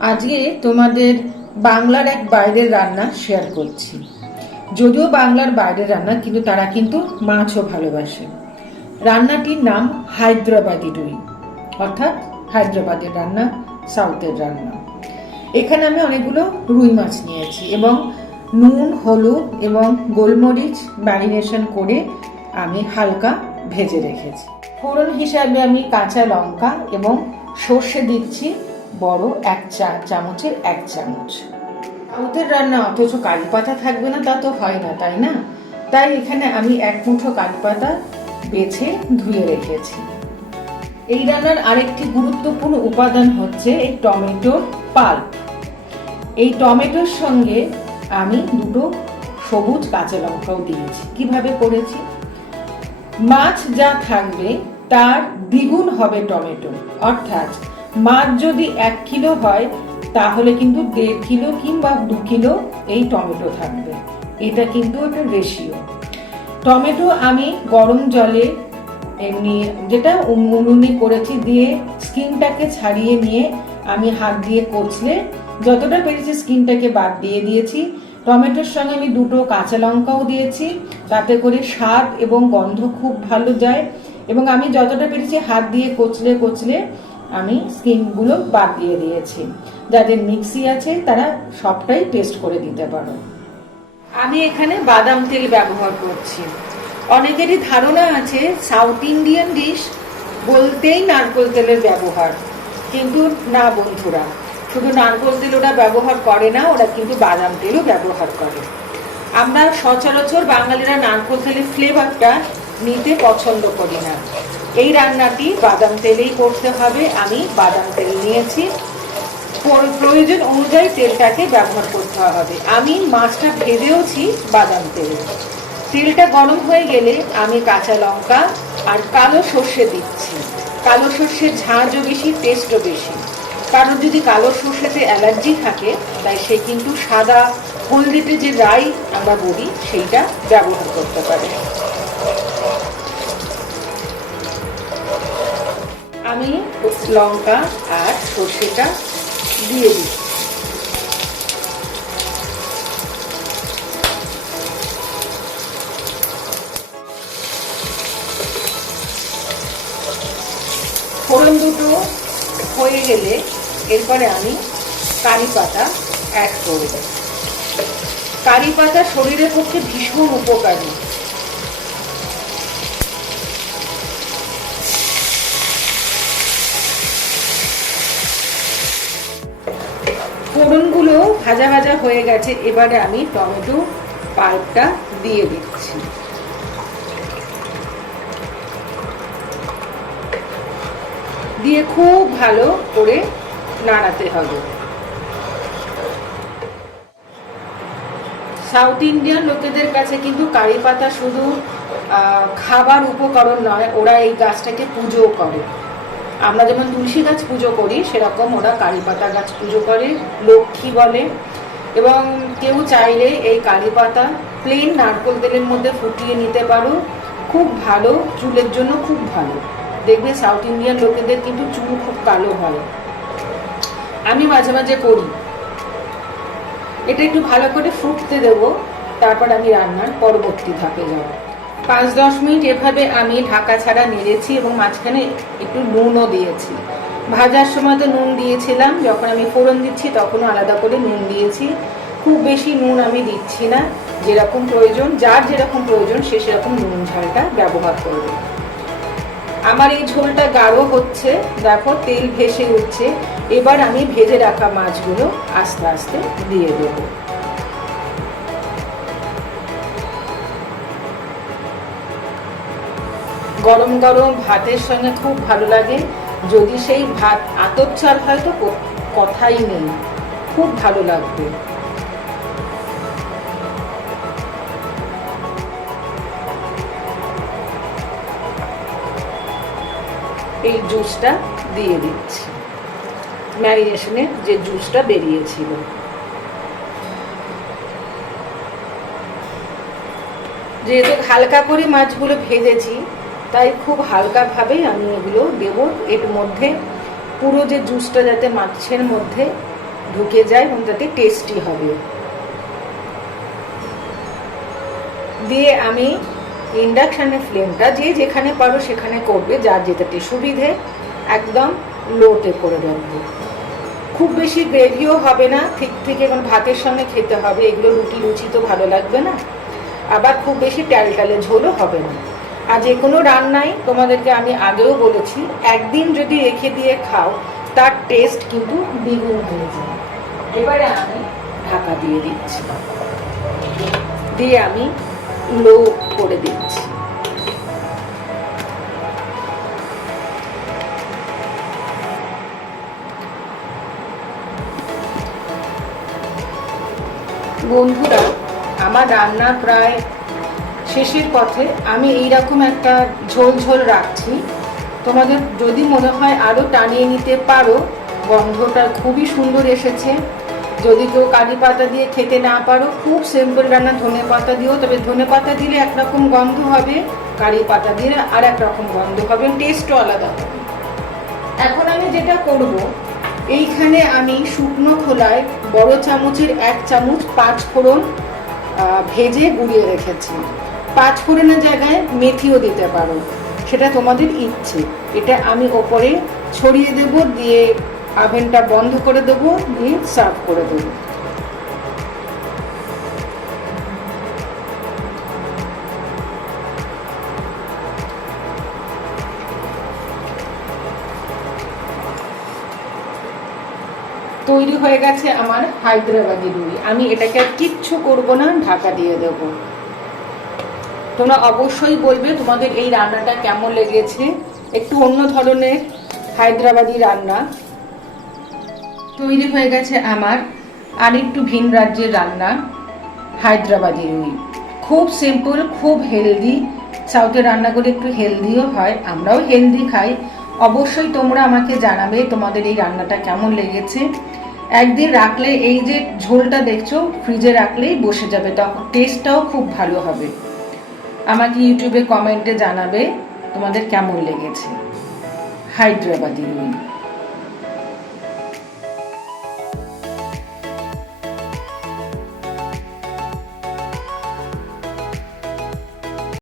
আজকে তোমাদের বাংলার এক বাইরের রান্না শেয়ার করছি। যদিও বাংলার বাইরের রান্না, কিন্তু তারা কিন্তু মাছও ভালোবাসে। রান্নাটির নাম হায়দ্রাবাদি রুই, অর্থাৎ হায়দ্রাবাদের রান্না, সাউথের রান্না। এখানে আমি অনেকগুলো রুই মাছ নিয়েছি এবং নুন, হলুদ এবং গোলমরিচ ম্যারিনেশন করে আমি হালকা ভেজে রেখেছি। ফোড়ন হিসাবে আমি কাঁচা লঙ্কা এবং সর্ষে দিচ্ছি। বড় এক চা চামচের এক চামচ। সাউথের রান্না অথচ কারি পাতা থাকবে না, তা তো হয় না, তাই না? তাই এখানে আমি এক মুঠো কারি পাতা বেছে ধুয়ে রেখেছি। এই রান্নার আরেকটি গুরুত্বপূর্ণ উপাদান হচ্ছে এই টমেটোর পাল্প এই টমেটোর সঙ্গে আমি দুটো সবুজ কাঁচা লঙ্কাও দিয়েছি। কীভাবে করেছি? মাছ যা থাকবে তার দ্বিগুণ হবে টমেটো। অর্থাৎ মাছ যদি এক কিলো হয়, তাহলে কিন্তু দেড় কিলো কিংবা দু কিলো এই টমেটো থাকবে। এটা কিন্তু একটা রেশিও টমেটো আমি গরম জলে এমনি যেটা উন- উনুনে করেছি দিয়ে স্কিনটাকে ছাড়িয়ে নিয়ে আমি হাত দিয়ে কচলে যতটা পেরেছি স্কিনটাকে বাদ দিয়ে দিয়েছি। টমেটোর সঙ্গে আমি দুটো কাঁচা লঙ্কাও দিয়েছি, তাতে করে স্বাদ এবং গন্ধ খুব ভালো যায়। এবং আমি যতটা পেরেছি হাত দিয়ে কচলে কচলে আমি স্কিনগুলো বাদ দিয়ে দিয়েছি। যাদের মিক্সি আছে, তারা সবটাই পেস্ট করে দিতে পারো। আমি এখানে বাদাম তেল ব্যবহার করছি। অনেকেরই ধারণা আছে সাউথ ইন্ডিয়ান ডিশ বলতেই নারকেল তেলের ব্যবহার। কিন্তু না, বন্ধুরা, শুধু নারকেল তেল ওরা ব্যবহার করে না, ওরা কিন্তু বাদাম তেলও ব্যবহার করে। আমরা সচরাচর বাঙালিরা নারকেল তেলের ফ্লেভারটা নিতে পছন্দ করি না। এই রান্নাটি বাদাম তেলেই করতে হবে। আমি বাদাম তেল নিয়েছি। প্রয়োজন অনুযায়ী তেলটাকে ব্যবহার করতে হবে। আমি মাছটা ভেজেওছি বাদাম তেলে। তেলটা গরম হয়ে গেলে আমি কাঁচা লঙ্কা আর কালো সর্ষে দিচ্ছি। কালো সর্ষের ঝাঁঝও বেশি টেস্টও বেশি। কারণ যদি কালো সর্ষেতে অ্যালার্জি থাকে, তাই সে কিন্তু সাদা হলদিতে যে রাই আমরা বলি, সেইটা ব্যবহার করতে পারে। আমি লঙ্কা আর সর্ষেটা দিয়ে দিই। ফোড়ন দুটো হয়ে গেলে এরপরে আমি কারি পাতা অ্যাড করব কারি পাতা শরীরের পক্ষে ভীষণ উপকারী। ভাজা ভাজা হয়ে গেছে। এবারে আমি টমেটো পাল্পটা দিয়ে দিচ্ছি। দিয়ে খুব ভালো করে নাড়াতে হবে। সাউথ ইন্ডিয়ান লোকেদের কাছে কিন্তু কারি পাতা শুধু খাবার উপকরণ নয়, ওরা এই গাছটাকে পুজো করে। আমরা যেমন তুলসী গাছ পুজো করি, সেরকম ওরা কারি পাতা গাছ পুজো করে, লক্ষ্মী বলে। এবং কেউ চাইলে এই কারি পাতা প্লেন নারকোল তেলের মধ্যে ফুটিয়ে নিতে পারো। খুব ভালো, চুলের জন্য খুব ভালো। দেখবে সাউথ ইন্ডিয়ান লোকেদের কিন্তু চুল খুব কালো হয়। আমি মাঝে মাঝে করি। এটা একটু ভালো করে ফুটতে দেব, তারপর আমি রান্নার পরবর্তী ধাপে যাব। পাঁচ দশ মিনিট এভাবে আমি ঢাকা ছাড়া নেড়েছি এবং মাঝখানে একটু নুনও দিয়েছি। ভাজার সময় তো নুন দিয়েছিলাম, যখন আমি ফোড়ন দিচ্ছি তখনও আলাদা করে নুন দিয়েছি। খুব বেশি নুন আমি দিচ্ছি না, যেরকম প্রয়োজন, যার যেরকম প্রয়োজন সে সেরকম নুন ঝালটা ব্যবহার করবে। আমার এই ঝোলটা গাঢ় হচ্ছে, দেখো তেল ভেসে উঠছে। এবার আমি ভেজে রাখা মাছগুলো আস্তে আস্তে দিয়ে দেবো। গরম গরম ভাতের সঙ্গে খুব ভালো লাগে। যদি সেই ভাত আতপ চাল হয় তো কথাই নেই। খুব ভালো লাগবে। এই জুসটা দিয়ে দিচ্ছি। ম্যারিনেশনে যে জুসটা বেরিয়েছিল। যেহেতু হালকা করে মাছগুলো ভেজেছি তাই খুব হালকাভাবেই আমি এগুলো দেবো। এর মধ্যে পুরো যে জুসটা যাতে মাছের মধ্যে ঢুকে যায় এবং যাতে টেস্টি হবে। দিয়ে আমি ইন্ডাকশানের ফ্লেমটা যে যেখানে পারো সেখানে করবে, যার যেটাতে সুবিধে, একদম লোতে করে রাখব। খুব বেশি গ্রেভিও হবে না, ঠিক থেকে এখন ভাতের সঙ্গে খেতে হবে। এগুলো রুটি রুচি তো ভালো লাগবে না। আবার খুব বেশি ট্যালে ঝোলও হবে না। আর যে কোনো রান্নাই তোমাদেরকে আমি আগেও বলেছি, একদিন যদি রেখে দিয়ে খাও, তার টেস্ট কিন্তু দ্বিগুণ হয়ে যায়। এবারে আমি ঢাকা দিয়ে দিচ্ছি। দিয়ে আমি লো করে দিচ্ছি। বন্ধুরা, আমার রান্না প্রায় শেষের পথে আমি এইরকম একটা ঝোল ঝোল রাখছি। তোমাদের যদি মনে হয় আরও টানিয়ে নিতে পারো, গন্ধটা খুবই সুন্দর এসেছে। যদি কেউ কারি পাতা দিয়ে খেতে না পারো, খুব সিম্পল রান্না, ধনে পাতা দিও তবে ধনে পাতা দিলে একরকম গন্ধ হবে, কারি পাতা দিলে আর এক রকম গন্ধ হবে টেস্টও আলাদা। এখন আমি যেটা করব, এইখানে আমি শুকনো খোলায় বড় চামচের এক চামচ পাঁচ ফোড়ন ভেজে গুঁড়িয়ে রেখেছি। পাঁচ ফোড়নের জায়গায় মেথিও দিতে পারো। সেটা তোমাদের ইচ্ছে। এটা আমি ওপরে ছড়িয়ে দেব, দিয়ে আভেনটা বন্ধ করে দেবো, দিয়ে সার্ভ করে দেবো। তৈরি হয়ে গেছে আমার হায়দ্রাবাদি রুই। আমি এটাকে আর কিচ্ছু করব না, ঢাকা দিয়ে দেব। তোমরা অবশ্যই বলবে তোমাদের এই রান্নাটা কেমন লেগেছে। একটু অন্য ধরনের হায়দ্রাবাদি রান্না। তৈরি হয়ে গেছে আমার আর একটু ভিন রাজ্যের রান্না, হায়দ্রাবাদি রুই। খুব সিম্পল খুব হেলদি সাউথের রান্নাগুলো একটু হেলদিও হয়, আমরাও হেলদি খাই। অবশ্যই তোমরা আমাকে জানাবে তোমাদের এই রান্নাটা কেমন লেগেছে। একদিন রাখলে এই যে ঝোলটা দেখছ ফ্রিজে রাখলেই বসে যাবে তখন টেস্টটাও খুব ভালো হবে। আমাকে ইউটিউবে কমেন্টে জানাবে তোমাদের কেমন লেগেছে। হায়দ্রাবাদি। রুই